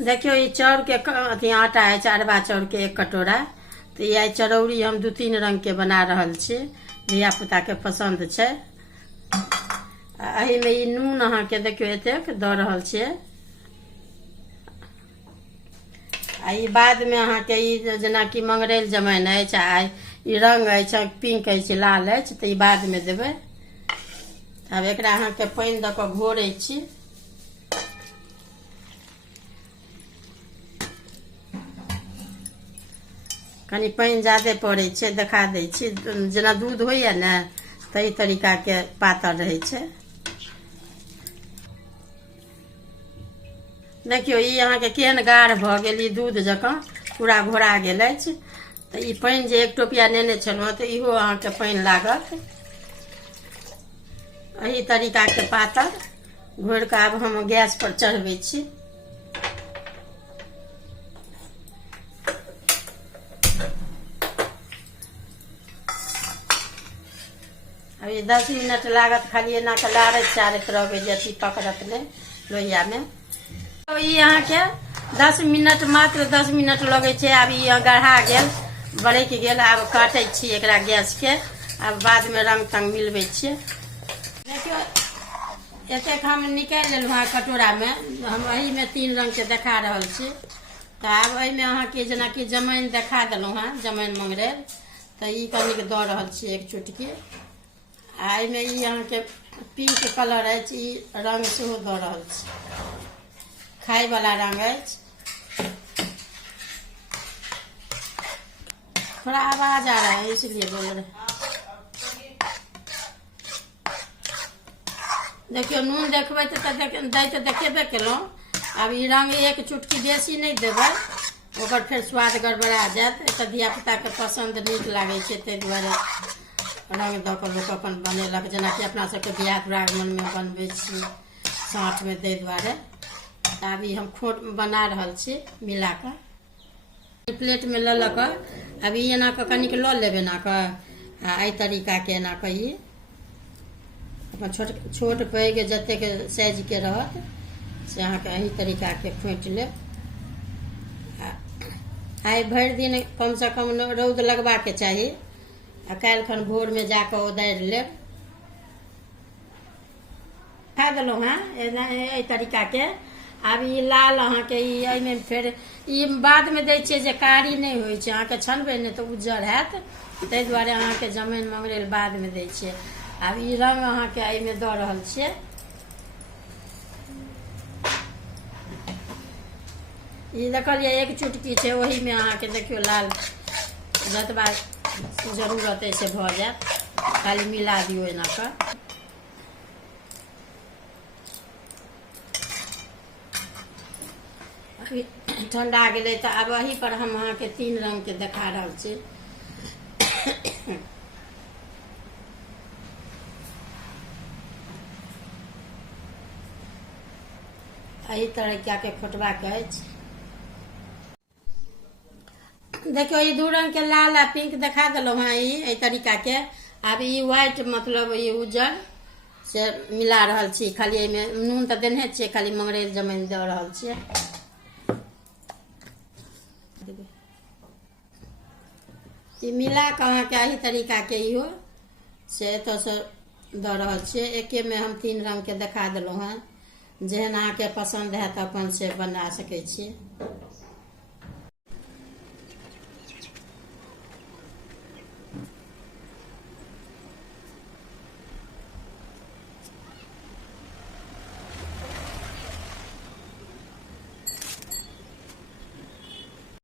देखियो ये चाउर के अथी आटा है अरबा चाउर के 1 कटोरा। तो ये चरौरी हम 2-3 रंग के बना रहल छी, धिया पुता के पसंद छै। एही में नून अहाँ के देखियो एतेक दऽ रहल छियै। ई बाद में अहाँ के जेना कि मंगरैल जमाइन अछि, आ ई रंग अछि पिंक अछि, लाल अछि, तो ई बाद में देबै। अब एकरा अहाँ के पानि दऽ कऽ घोरै छी। कनी पानि ज्यादे पड़ै छै, देखा दै छी। जेना दूध होइए ने तही तरीका के पातर रहै छै। देखियो ई अहाँ के केहन गाढ़ भऽ गेल, ई दूध जकाँ पूरा घोरा गेल अछि। तो ई पानि जे 1 टोपिया नेने छलहुँ तो इहो अहाँ के पानि लागत। एही तरीका के पातर घोरि कऽ आब हम गैस पर चढ़बै छी। अभी 10 मिनट लागत, खाली एना के लारैत चारैत रहबै जे अथी पकड़त नहीं लोहिया में। तो ई अहाँ के 10 मिनट, मात्र 10 मिनट लगे छै। आब ई गढ़ा गेल, बरकि गेल। आब काटै छी एकरा गैस के, आब बाद में रंग तंग मिलबै छियै। देखियो एतेक हम निकालि लेलहुँ हँ कटोरा में। हम एही में 3 रंग के देखा रहल छी। तो आब एहि में अहाँ के जेना कि जमाइन देखा देलहुँ हँ, जमाइन मंगरैल। तो ई कनिक दऽ रहल छी 1 चुटकी। आ एहिमे ई अहाँ के पिंक कलर अछि, ई रंग सेहो दऽ रहल छी, खाय वाला रंग अछि। थोड़ा आवाज आ रहा है इसलिए बोल रहे। देखियो नून देखबै तो देखेबे केलहुँ। अब ई रंग 1 चुटकी बेसी नहीं देबै, ओकर फिर स्वाद गड़बड़ा जायत। तो धिया पुता के पसंद नीक लागै छै, ताहि दुआरे रंग दऽ कऽ लोक अपन बनेलक। जेना कि अपना सबके बियाह दुरागमन में बनबै छी साँठ में, ताहि दुआरे। तो अभी हम खोट बना रहल छी मिला कऽ। प्लेट में लऽ कऽ अभी एना कऽ कनिक लऽ लेब, एना कऽ आ एहि तरीका के एना कऽ ई अपन छोट पैघ जतेक साइज के रहत से अहाँ के एही तरीका के खोंटि लेब। आइ भरि दिन कम से कम रौद लगबा के चाही, आ काल्हि खन भोर में जाकर उदारि लेब। खा देलहुँ हँ एहि तरीका के। आब ई लाल अहाँ के एहिमे फेर ई बाद में दै छियै जे कारी नहीं होइ छै। अहाँ के छनबै नहि तो उज्जर हैत, ताहि दुआरे अहाँ के जमाइन मंगरैल बाद में दै छियै। आब ई रंग अहाँ के एहिमे दऽ रहल छियै। ई देखलिए 1 चुटकी छै, ओही में अहाँ के देखियो लाल जतबा जरूरत है से भऽ जायत। खाली मिला दियो एना कऽ। अभी ठंडा गेलै तो आब एही पर हम अहाँ के 3 रंग के देखा रहल छी। एही तरीका के खोटबा के अछि। देखियो ई 2 रंग के लाल आ पिंक देखा देलहुँ हँ, एही तरीका के। आब ई व्हाइट मतलब ई उज्जर से मिला रहल छी। खाली एहिमे नून तो देने छियै, खाली मंगरैल जमाइन दऽ रहल छियै। ई मिला कऽ अहाँ के एही तरीका के इहो से एतऽ से दऽ रहल छियै। एके में हम 3 रंग के देखा देलहुँ हँ। जेहन अहाँ के पसंद है तो अपन से बना सकै छी।